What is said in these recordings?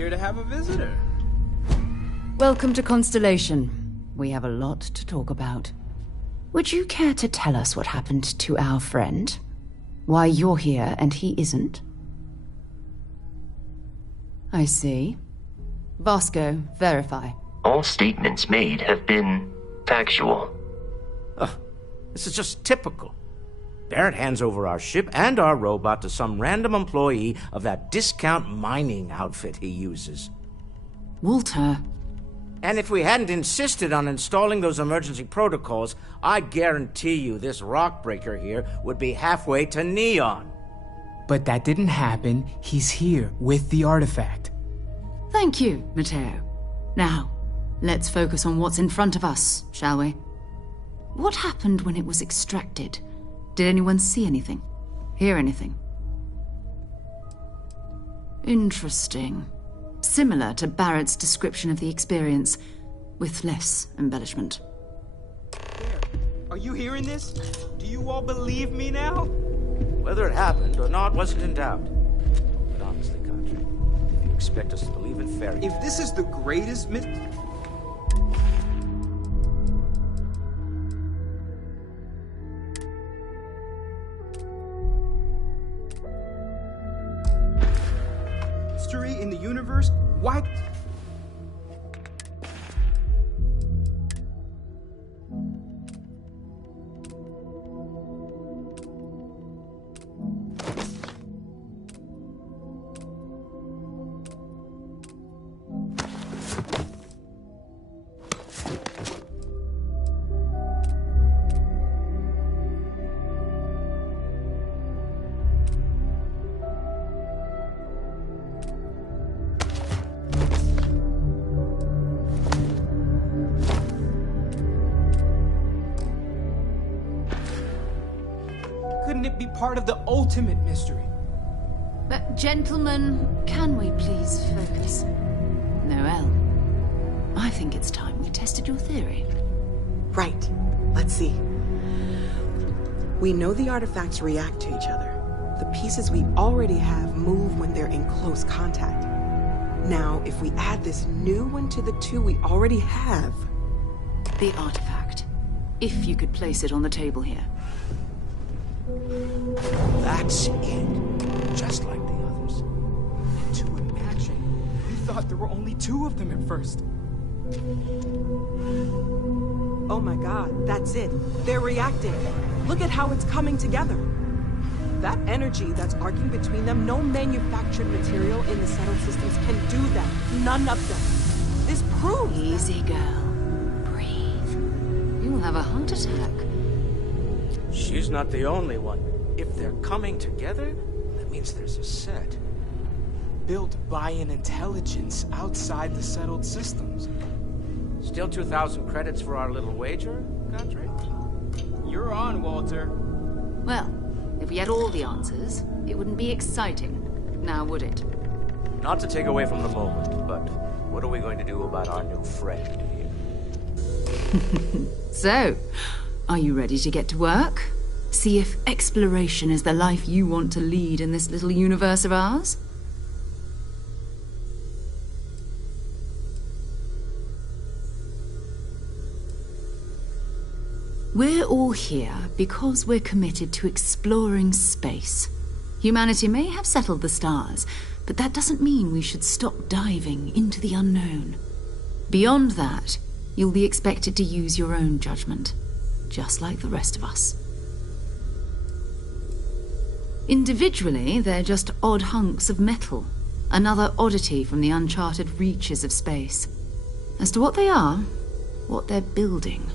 appear to have a visitor. Welcome to Constellation. We have a lot to talk about. Would you care to tell us what happened to our friend? Why you're here and he isn't? I see. Vasco, verify. All statements made have been factual. This is just typical. Barrett hands over our ship and our robot to some random employee of that discount mining outfit he uses. Walter. And if we hadn't insisted on installing those emergency protocols, I guarantee you this rock breaker here would be halfway to Neon. But that didn't happen. He's here with the artifact. Thank you, Matteo. Now, let's focus on what's in front of us, shall we? What happened when it was extracted? Did anyone see anything? Hear anything? Interesting. Similar to Barrett's description of the experience, with less embellishment. There. Are you hearing this? Do you all believe me now? Whether it happened or not wasn't in doubt. But honestly, Country, if you expect us to believe in fairy tales... If this is the greatest mystery in the universe, why... Couldn't it be part of the ultimate mystery? But gentlemen, can we please focus? Noel, I think it's time we tested your theory. Right. Let's see. We know the artifacts react to each other. The pieces we already have move when they're in close contact. Now, if we add this new one to the two we already have... The artifact. If you could place it on the table here. That's it. Just like the others. Two in action. We thought there were only two of them at first. Oh my god, that's it. They're reacting. Look at how it's coming together. That energy that's arcing between them, no manufactured material in the settled systems can do that. None of them. This proves... Easy, girl. Breathe. You'll have a heart attack. She's not the only one. If they're coming together, that means there's a set. Built by an intelligence outside the settled systems. Still 2,000 credits for our little wager, Country? You're on, Walter. Well, if we had all the answers, it wouldn't be exciting, now would it? Not to take away from the moment, but what are we going to do about our new friend here? So, are you ready to get to work? See if exploration is the life you want to lead in this little universe of ours? We're all here because we're committed to exploring space. Humanity may have settled the stars, but that doesn't mean we should stop diving into the unknown. Beyond that, you'll be expected to use your own judgment, just like the rest of us. Individually, they're just odd hunks of metal, another oddity from the uncharted reaches of space. As to what they are, what they're building,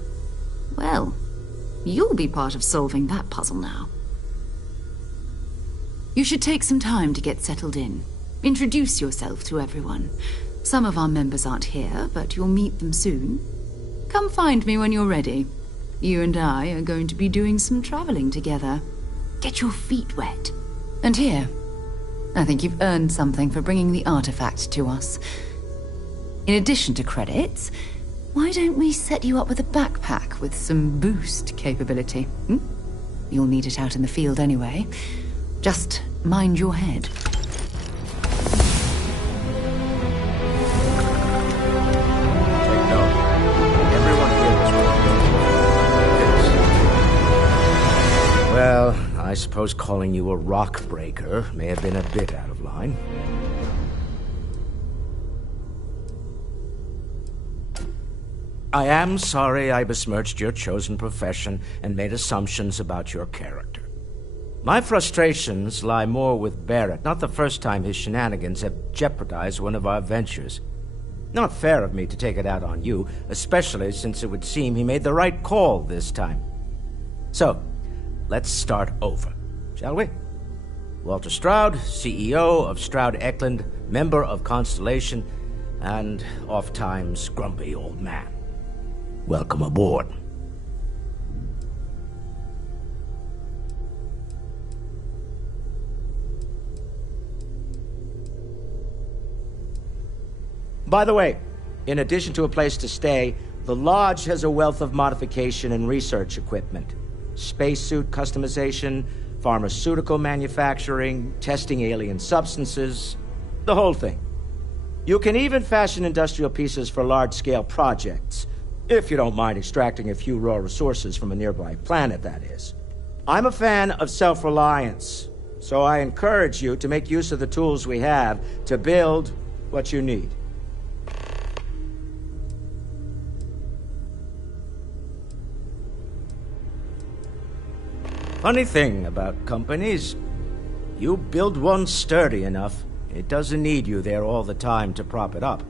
well, you'll be part of solving that puzzle now. You should take some time to get settled in. Introduce yourself to everyone. Some of our members aren't here, but you'll meet them soon. Come find me when you're ready. You and I are going to be doing some traveling together. Get your feet wet. And here, I think you've earned something for bringing the artifact to us. In addition to credits, why don't we set you up with a backpack with some boost capability? You'll need it out in the field anyway. Just mind your head. suppose calling you a rock breaker may have been a bit out of line. I am sorry I besmirched your chosen profession and made assumptions about your character. My frustrations lie more with Barrett, not the first time his shenanigans have jeopardized one of our ventures. Not fair of me to take it out on you, especially since it would seem he made the right call this time. So, let's start over, shall we? Walter Stroud, CEO of Stroud Eklund, member of Constellation, and oft-times grumpy old man. Welcome aboard. By the way, in addition to a place to stay, the Lodge has a wealth of modification and research equipment. Spacesuit customization, pharmaceutical manufacturing, testing alien substances, the whole thing. You can even fashion industrial pieces for large-scale projects, if you don't mind extracting a few raw resources from a nearby planet, that is. I'm a fan of self-reliance, so I encourage you to make use of the tools we have to build what you need. Funny thing about companies, you build one sturdy enough, it doesn't need you there all the time to prop it up.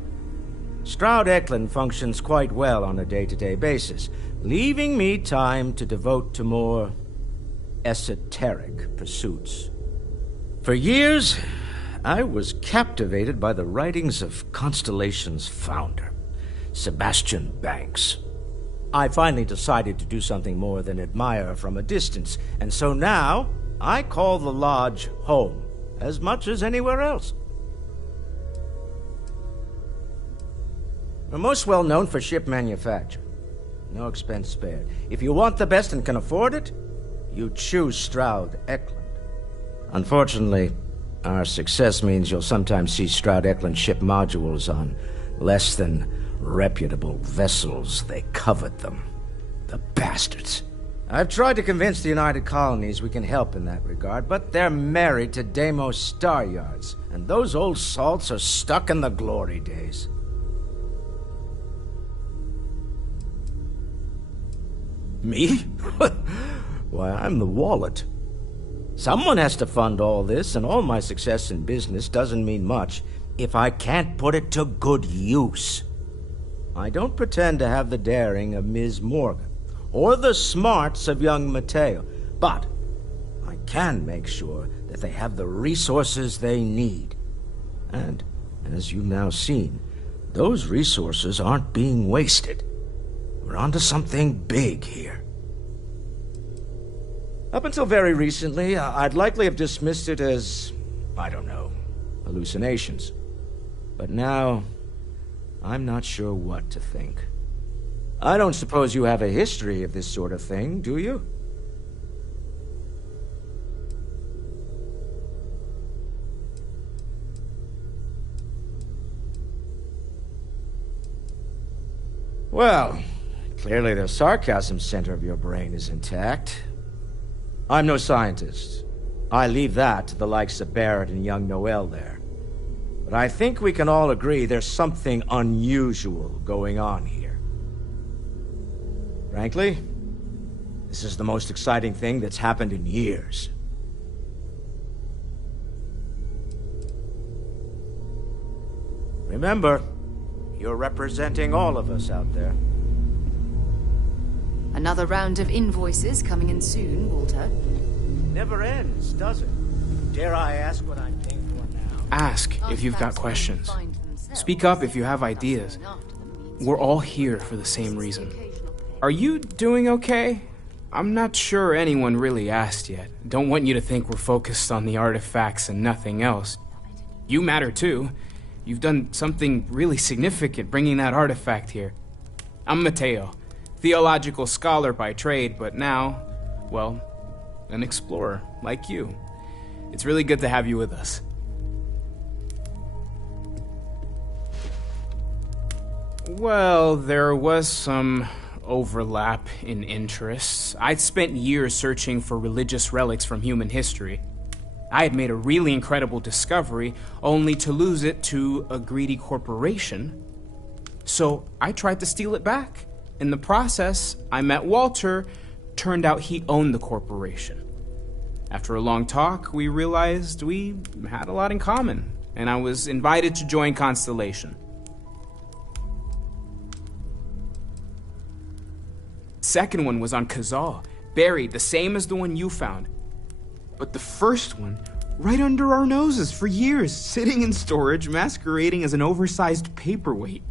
Stroud Eklund functions quite well on a day-to-day basis, leaving me time to devote to more esoteric pursuits. For years, I was captivated by the writings of Constellation's founder, Sebastian Banks. I finally decided to do something more than admire from a distance, and so now I call the Lodge home, as much as anywhere else. We're most well known for ship manufacture. No expense spared. If you want the best and can afford it, you choose Stroud Eklund. Unfortunately, our success means you'll sometimes see Stroud Eklund ship modules on less than reputable vessels. They covet them. The bastards. I've tried to convince the United Colonies we can help in that regard, but they're married to Deimos Star Yards, and those old salts are stuck in the glory days. Me? Why, I'm the wallet. Someone has to fund all this, and all my success in business doesn't mean much if I can't put it to good use. I don't pretend to have the daring of Ms. Morgan, or the smarts of young Mateo, but I can make sure that they have the resources they need. And, as you've now seen, those resources aren't being wasted. We're onto something big here. Up until very recently, I'd likely have dismissed it as, I don't know, hallucinations. But now, I'm not sure what to think. I don't suppose you have a history of this sort of thing, do you? Well, clearly the sarcasm center of your brain is intact. I'm no scientist. I leave that to the likes of Barrett and young Noel there. But I think we can all agree there's something unusual going on here. Frankly, this is the most exciting thing that's happened in years. Remember, you're representing all of us out there. Another round of invoices coming in soon, Walter. Never ends, does it? Dare I ask what I'm paying for now? Ask if you've got questions. Speak up if you have ideas. We're all here for the same reason. Are you doing okay? I'm not sure anyone really asked yet. Don't want you to think we're focused on the artifacts and nothing else. You matter too. You've done something really significant bringing that artifact here. I'm Mateo, theological scholar by trade, but now, well, an explorer like you. It's really good to have you with us. Well, there was some overlap in interests. I'd spent years searching for religious relics from human history. I had made a really incredible discovery, only to lose it to a greedy corporation. So I tried to steal it back. In the process, I met Walter. Turned out he owned the corporation. After a long talk, we realized we had a lot in common, and I was invited to join Constellation. Second one was on Kazal, buried the same as the one you found. But the first one, right under our noses for years, sitting in storage, masquerading as an oversized paperweight.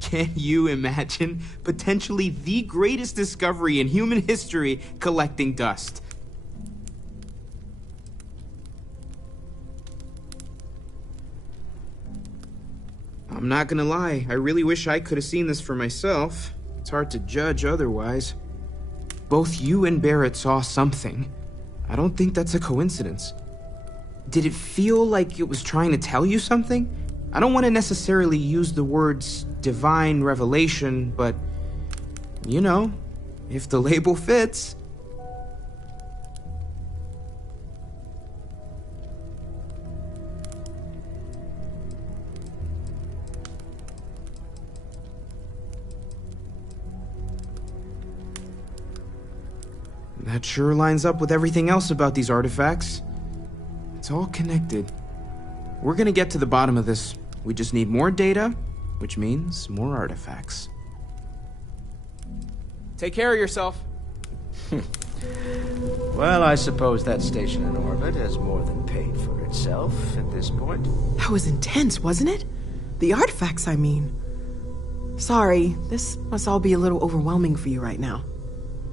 Can you imagine potentially the greatest discovery in human history collecting dust? I'm not gonna lie, I really wish I could have seen this for myself. It's hard to judge otherwise. Both you and Barrett saw something. I don't think that's a coincidence. Did it feel like it was trying to tell you something? I don't want to necessarily use the words divine revelation, but, you know, if the label fits. That sure lines up with everything else about these artifacts. It's all connected. We're gonna get to the bottom of this. We just need more data, which means more artifacts. Take care of yourself. Well, I suppose that station in orbit has more than paid for itself at this point. That was intense, wasn't it? The artifacts, I mean. Sorry, this must all be a little overwhelming for you right now.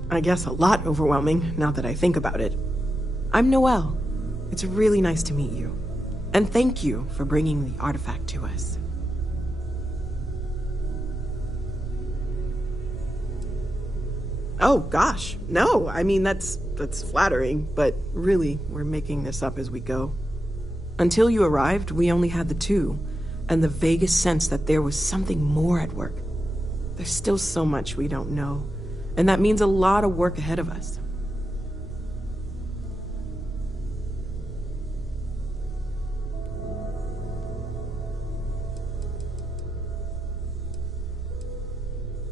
I guess a lot overwhelming, now that I think about it. I'm Noelle. It's really nice to meet you. And thank you for bringing the artifact to us. Oh, gosh. No, I mean, that's flattering, but really, we're making this up as we go. Until you arrived, we only had the two, and the vaguest sense that there was something more at work. There's still so much we don't know, and that means a lot of work ahead of us.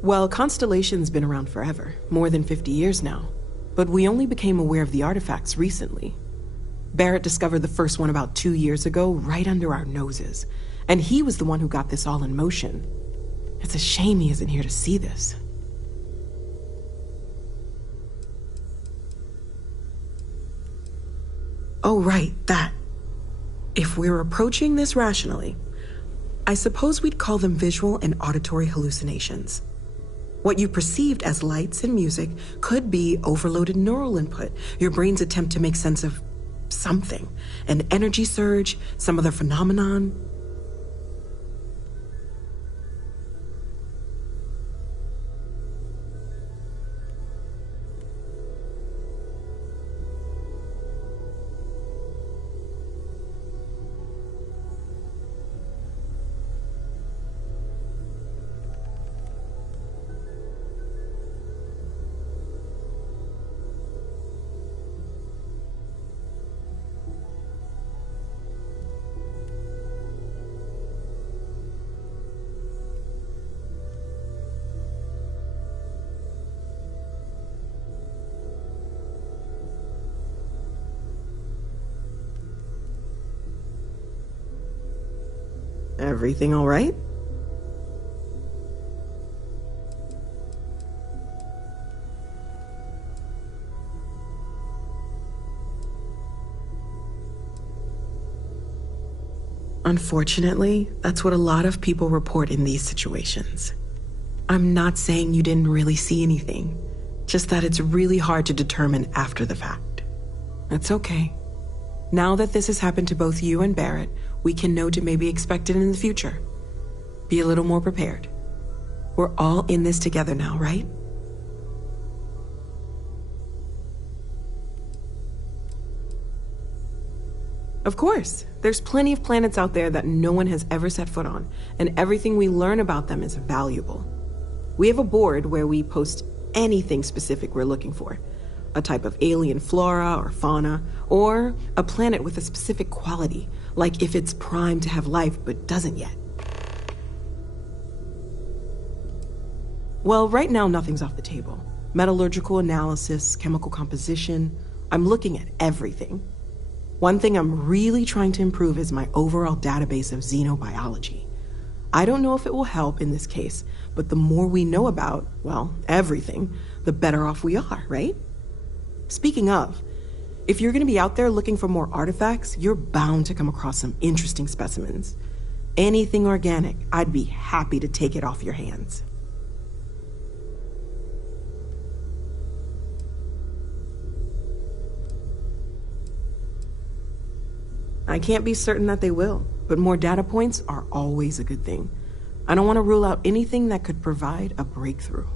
Well, Constellation's been around forever, more than 50 years now. But we only became aware of the artifacts recently. Barrett discovered the first one about 2 years ago, right under our noses. And he was the one who got this all in motion. It's a shame he isn't here to see this. Oh, right, that. If we're approaching this rationally, I suppose we'd call them visual and auditory hallucinations. What you perceived as lights and music could be overloaded neural input, your brain's attempt to make sense of something, an energy surge, some other phenomenon. Everything all right? Unfortunately, that's what a lot of people report in these situations. I'm not saying you didn't really see anything, just that it's really hard to determine after the fact. It's okay. Now that this has happened to both you and Barrett, we can know to maybe expect it in the future. Be a little more prepared. We're all in this together now, right? Of course. There's plenty of planets out there that no one has ever set foot on, and everything we learn about them is valuable. We have a board where we post anything specific we're looking for. A type of alien flora or fauna, or a planet with a specific quality, like if it's primed to have life but doesn't yet. Well, right now nothing's off the table. Metallurgical analysis, chemical composition, I'm looking at everything. One thing I'm really trying to improve is my overall database of xenobiology. I don't know if it will help in this case, but the more we know about, well, everything, the better off we are, right? Speaking of, if you're gonna be out there looking for more artifacts, you're bound to come across some interesting specimens. Anything organic, I'd be happy to take it off your hands. I can't be certain that they will, but more data points are always a good thing. I don't want to rule out anything that could provide a breakthrough.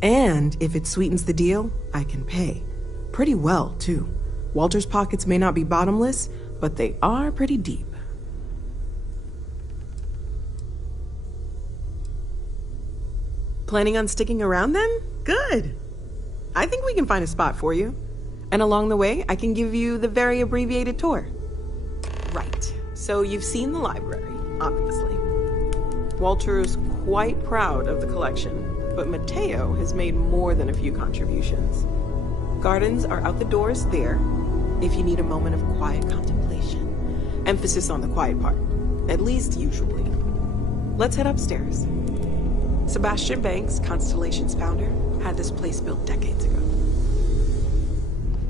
And if it sweetens the deal, I can pay. Pretty well, too. Walter's pockets may not be bottomless, but they are pretty deep. Planning on sticking around then? Good. I think we can find a spot for you. And along the way, I can give you the very abbreviated tour. Right. So you've seen the library, obviously. Walter is quite proud of the collection, but Mateo has made more than a few contributions. Gardens are out the doors there, if you need a moment of quiet contemplation. Emphasis on the quiet part, at least usually. Let's head upstairs. Sebastian Banks, Constellation's founder, had this place built decades ago.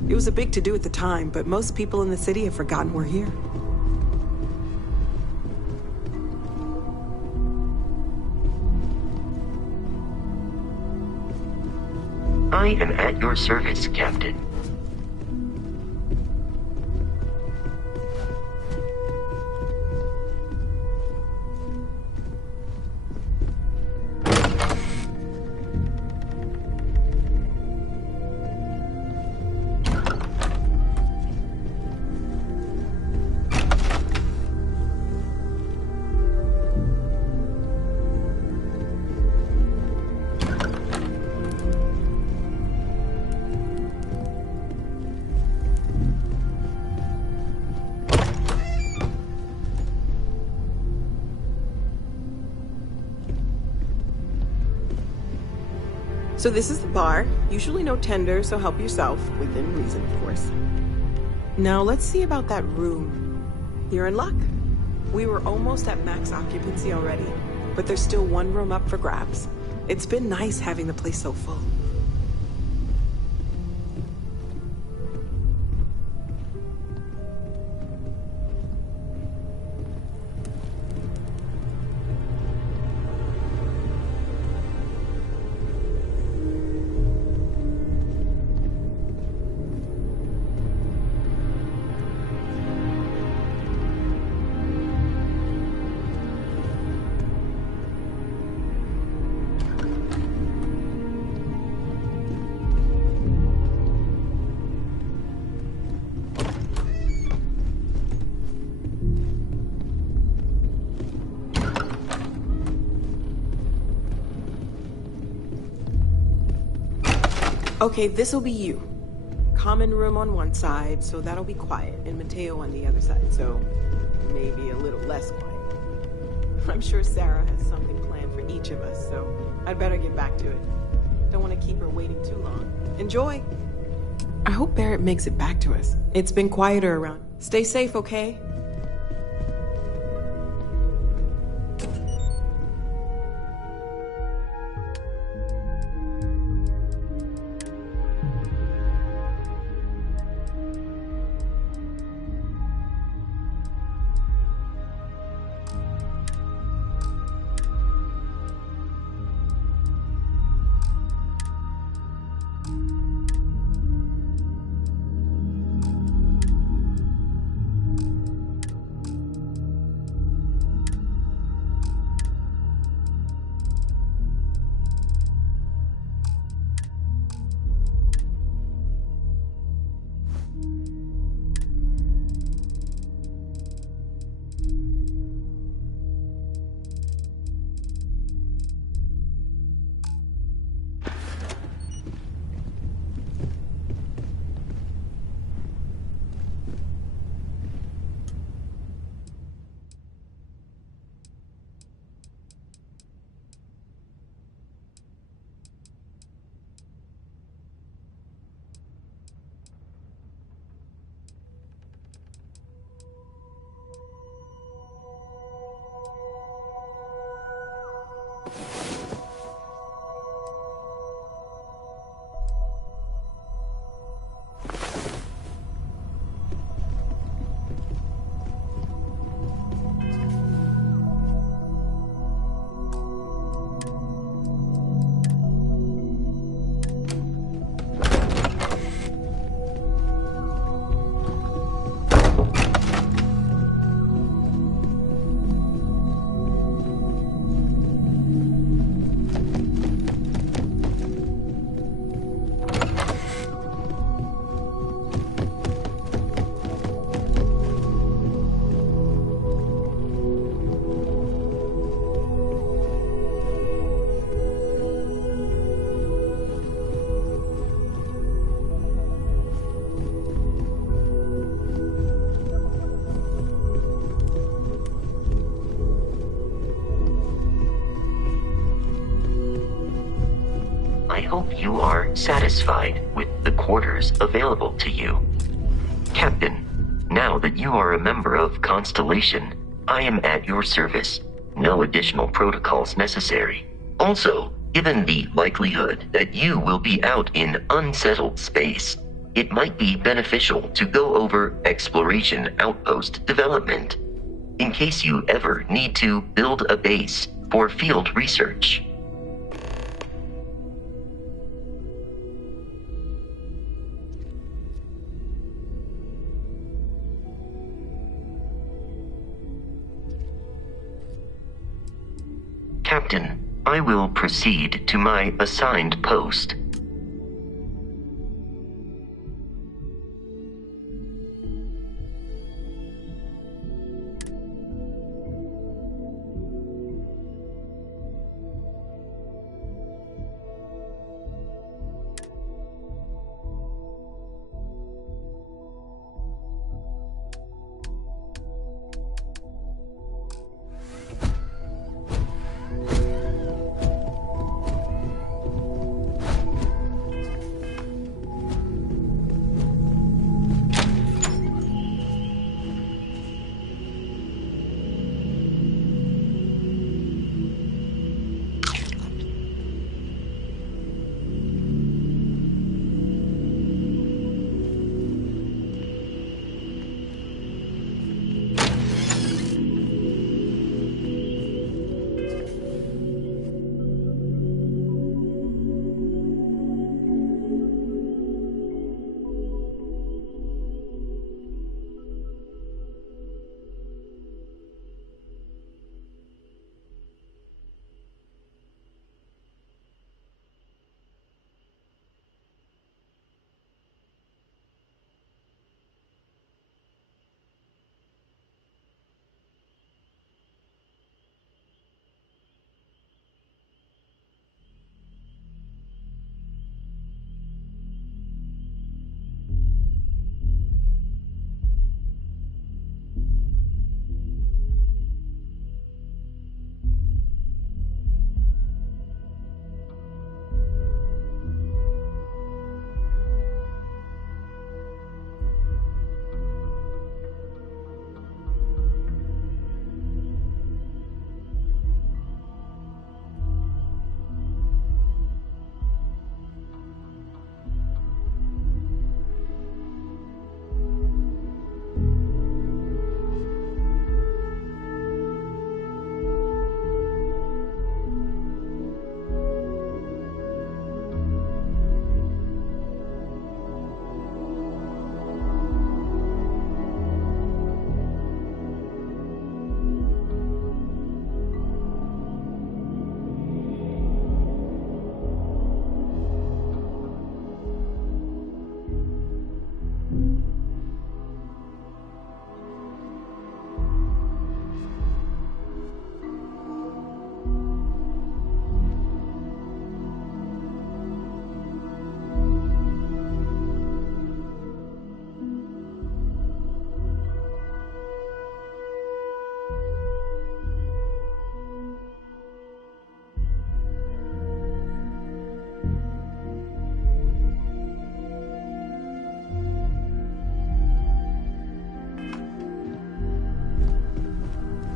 It was a big to-do at the time, but most people in the city have forgotten we're here. I am at your service, Captain. So this is the bar. Usually no tender, so help yourself, within reason, of course. Now let's see about that room. You're in luck. We were almost at max occupancy already, but there's still one room up for grabs. It's been nice having the place so full. Okay, this'll be you. Common room on one side, so that'll be quiet, and Mateo on the other side, so maybe a little less quiet. I'm sure Sarah has something planned for each of us, so I'd better get back to it. Don't want to keep her waiting too long. Enjoy! I hope Barrett makes it back to us. It's been quieter around. Stay safe, okay? I hope you are satisfied with the quarters available to you. Captain, now that you are a member of Constellation, I am at your service. No additional protocols necessary. Also, given the likelihood that you will be out in unsettled space, it might be beneficial to go over exploration outpost development, in case you ever need to build a base for field research. Captain, I will proceed to my assigned post.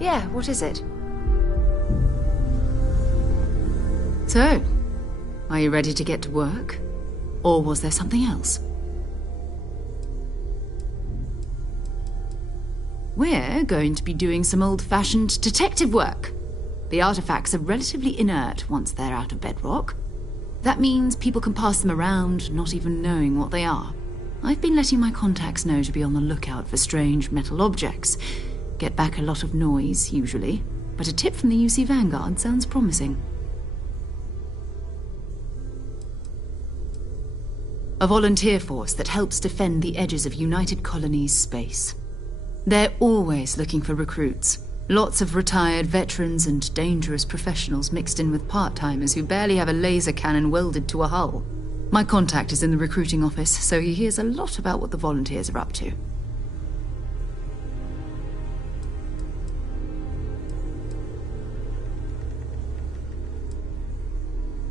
Yeah, what is it? So, are you ready to get to work? Or was there something else? We're going to be doing some old-fashioned detective work. The artifacts are relatively inert once they're out of bedrock. That means people can pass them around, not even knowing what they are. I've been letting my contacts know to be on the lookout for strange metal objects. Get back a lot of noise, usually, but a tip from the UC Vanguard sounds promising. A volunteer force that helps defend the edges of United Colonies space. They're always looking for recruits. Lots of retired veterans and dangerous professionals mixed in with part-timers who barely have a laser cannon welded to a hull. My contact is in the recruiting office, so he hears a lot about what the volunteers are up to.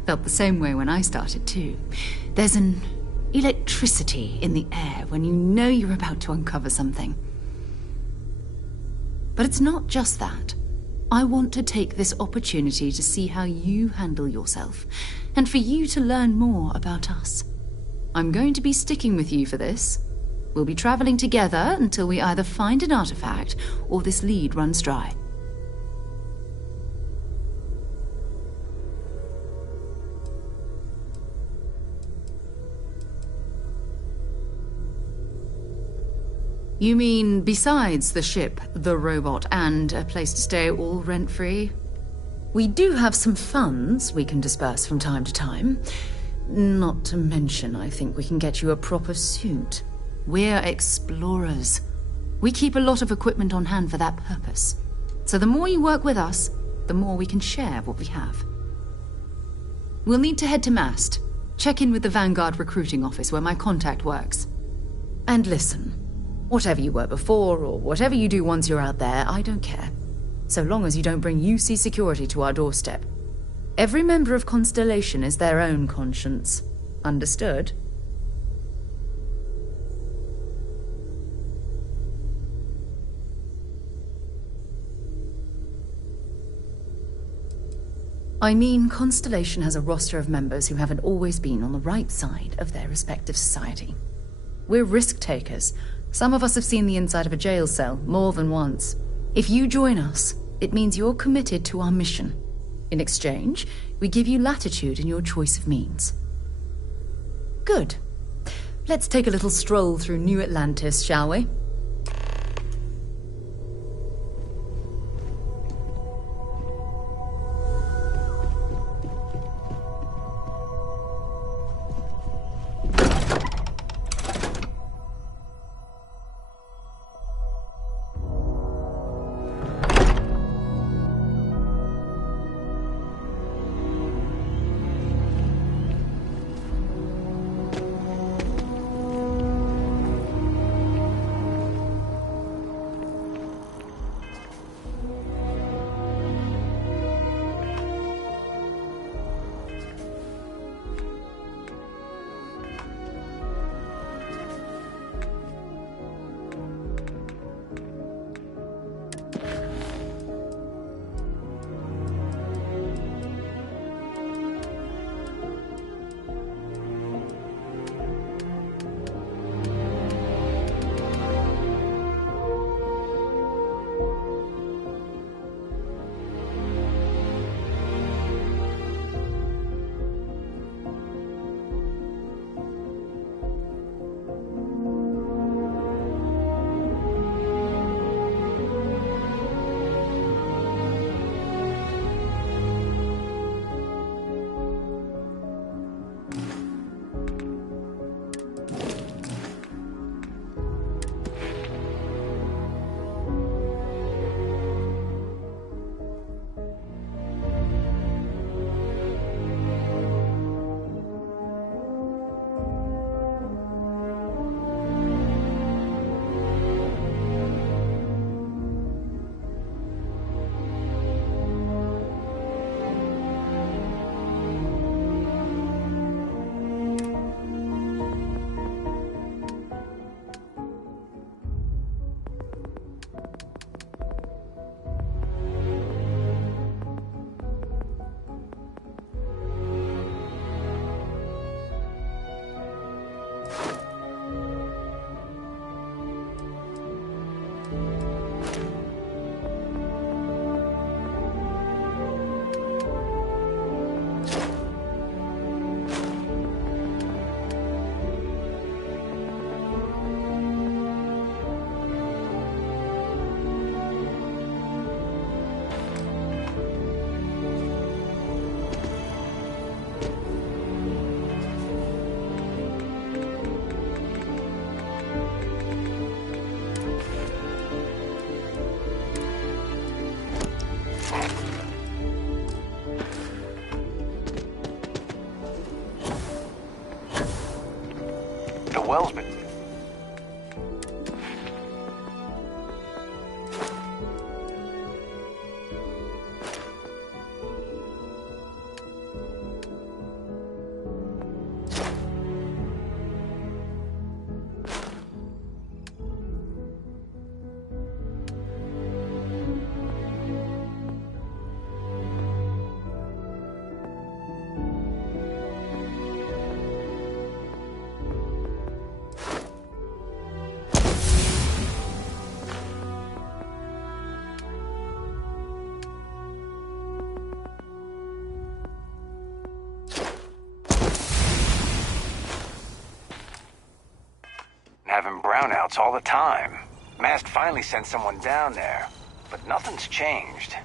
Felt the same way when I started too. There's an electricity in the air when you know you're about to uncover something. But it's not just that. I want to take this opportunity to see how you handle yourself, and for you to learn more about us. I'm going to be sticking with you for this. We'll be traveling together until we either find an artifact or this lead runs dry. You mean besides the ship, the robot, and a place to stay all rent-free? We do have some funds we can disperse from time to time. Not to mention, I think we can get you a proper suit. We're explorers. We keep a lot of equipment on hand for that purpose. So the more you work with us, the more we can share what we have. We'll need to head to Mast. Check in with the Vanguard recruiting office where my contact works. And listen. Whatever you were before, or whatever you do once you're out there, I don't care. So long as you don't bring UC security to our doorstep. Every member of Constellation is their own conscience. Understood? I mean, Constellation has a roster of members who haven't always been on the right side of their respective society. We're risk takers. Some of us have seen the inside of a jail cell more than once. If you join us, it means you're committed to our mission. In exchange, we give you latitude in your choice of means. Good. Let's take a little stroll through New Atlantis, shall we? Wellsman. having brownouts all the time. Mast finally sent someone down there, but nothing's changed.